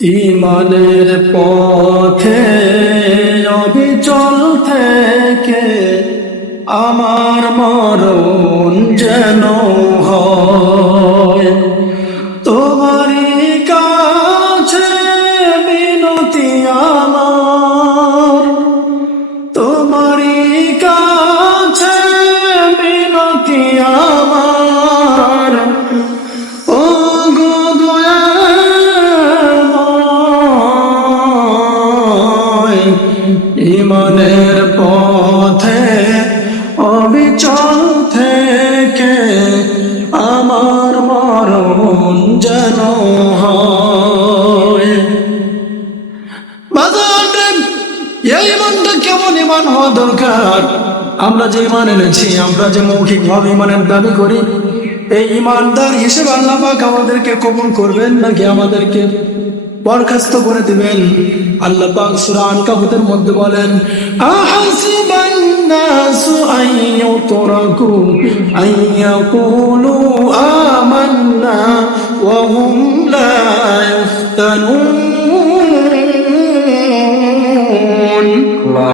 ঈমানের পথে অবিচল থেকে আমার মরণ যেন হয়। তোমারই কাছে বিনতি আমার, তোমারই কাছে বিনতি আমার। ও গো দয়াময়, ঈমানের পথে অবিচল থেকে আমার মরণ যেন হয়। এই ঈমানটা কেমন ঈমান হওয়া দরকার? আমরা যে ঈমান এনেছি, আমরা যে মৌখিকভাবে ঈমানের দাবি করি, এই ঈমানদার হিসেবে আল্লাহ পাক আমাদেরকে কবুল করবেন নাকি আমাদেরকে বরখাস্ত করে দিবেন? আল্লাহ পাক সূরা আনকাবুতের মধ্যে বলেন, আহাসিবান নাসু আন ইউতরাকু আন ইয়াকুলু আমান্না ওয়া হুম লা ইফতানুন।